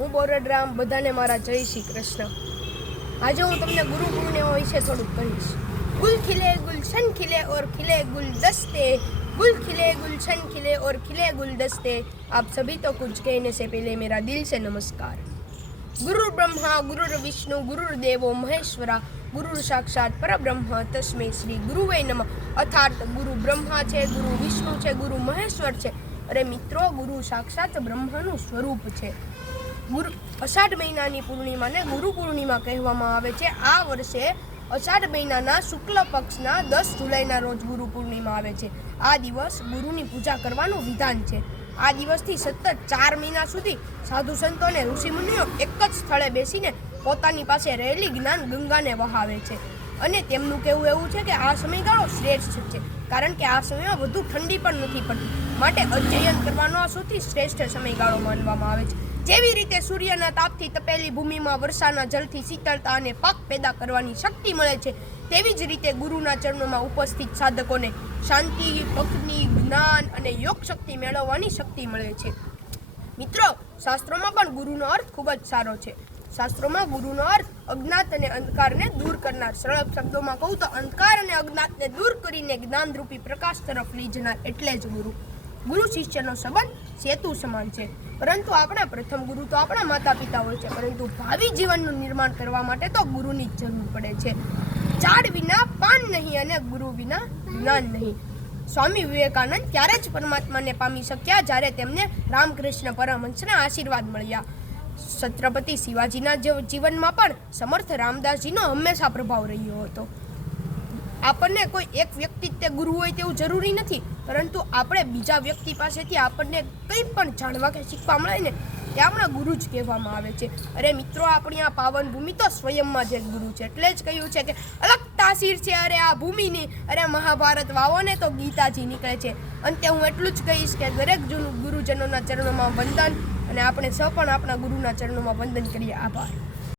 હું બોરડરામ, બધાને મારા જય શ્રી કૃષ્ણ। આજે હું તમને ગુરુ પૂર્ણિમા વિશે થોડુંક કહીશ। गुल खिले गुलशन खिले और खिले गुलदस्ते, गुल खिले गुलशन खिले और खिले गुलदस्ते। आप सभी तो कुछ कहने से पहले मेरा दिल से नमस्कार। गुरु ब्रह्मा गुरु विष्णु गुरु देवो महेश्वरा, गुरु साक्षात परब्रह्म तस्मै श्री गुरुवे नमः। अर्थात गुरु ब्रह्मा है, गुरु विष्णु है, गुरु महेश्वर है। अरे मित्रों, गुरु साक्षात ब्रह्मનું સ્વરૂપ છે। ગુરુ અષાઢ મહિનાની પૂર્ણિમાને ગુરુ પૂર્ણિમા કહેવામાં આવે છે। આ વર્ષે અષાઢ મહિનાના શુક્લ પક્ષના 10 જુલાઈના રોજ ગુરુ પૂર્ણિમા આવે છે। આ દિવસ ગુરુની પૂજા કરવાનું વિધાન છે। આ દિવસથી સતત 4 મહિના સુધી સાધુ સંતો અને ઋષિમુનિઓ એક જ સ્થળે બેસીને પોતાની પાસે રહેલી જ્ઞાન ગંગાને વહાવે છે। અને તેમનું કહેવું એવું છે કે આ સમયગાળો શ્રેષ્ઠ છે, કારણ કે આ સમયમાં વધુ ઠંડી પણ નથી પડતી, માટે અધ્યયન કરવાનો આ સૌથી શ્રેષ્ઠ સમયગાળો માનવામાં આવે છે। જેવી રીતે સૂર્યના તાપથી તપેલી ભૂમિમાં વર્ષાના જળથી શીતળતા અને પાક પેદા કરવાની શક્તિ મળે છે, તેવી જ રીતે ગુરુના ચરણોમાં ઉપસ્થિત સાધકોને શાંતિ, ભક્તિ, જ્ઞાન અને યોગ શક્તિ મેળવવાની શક્તિ મળે છે। મિત્રો, શાસ્ત્રોમાં પણ ગુરુનો અર્થ ખૂબ જ સારો છે। શાસ્ત્રોમાં ગુરુનો અર્થ અજ્ઞાત અને અંધકારને દૂર કરનાર, સરળ શબ્દોમાં કહું તો અંધકાર અને અજ્ઞાતને દૂર કરીને જ્ઞાનરૂપી પ્રકાશ તરફ લઈ જનાર એટલે જ ગુરુ। ગુરુ શિષ્યનો સંબંધ સેતુ સમાન છે, પરંતુ આપણા પ્રથમ ગુરુ તો આપણા માતા પિતા હોય છે, પરંતુ ભાવિ જીવનનું નિર્માણ કરવા માટે તો ગુરુની જ જરૂર પડે છે। ઝાડ વિના પાન નહીં અને ગુરુ વિના જ્ઞાન નહીં। સ્વામી વિવેકાનંદ ત્યારે જ પરમાત્માને પામી શક્યા જ્યારે તેમને રામકૃષ્ણ પરમહંસના આશીર્વાદ મળ્યા। છત્રપતિ શિવાજીના જીવનમાં પણ સમર્થ રામદાસજીનો હંમેશા પ્રભાવ રહ્યો હતો। આપણને કોઈ એક વ્યક્તિ તે ગુરુ હોય તેવું જરૂરી નથી, પરંતુ આપણે બીજા વ્યક્તિ પાસેથી આપણને કંઈ પણ જાણવા કે શીખવા મળે ને તે આપણા ગુરુ જ કહેવામાં આવે છે। અરે મિત્રો, આપણી આ પાવન ભૂમિ તો સ્વયંમાં જ એક ગુરુ છે, એટલે જ કહ્યું છે કે અલગ તાસીર છે અરે આ ભૂમિની, અરે મહાભારત વાવો ને તો ગીતાજી નીકળે છે। અંતે હું એટલું જ કહીશ કે દરેક ગુરુજનોના ચરણોમાં વંદન, અને આપણે સૌ પણ આપણા ગુરુના ચરણોમાં વંદન કરીએ। આભાર।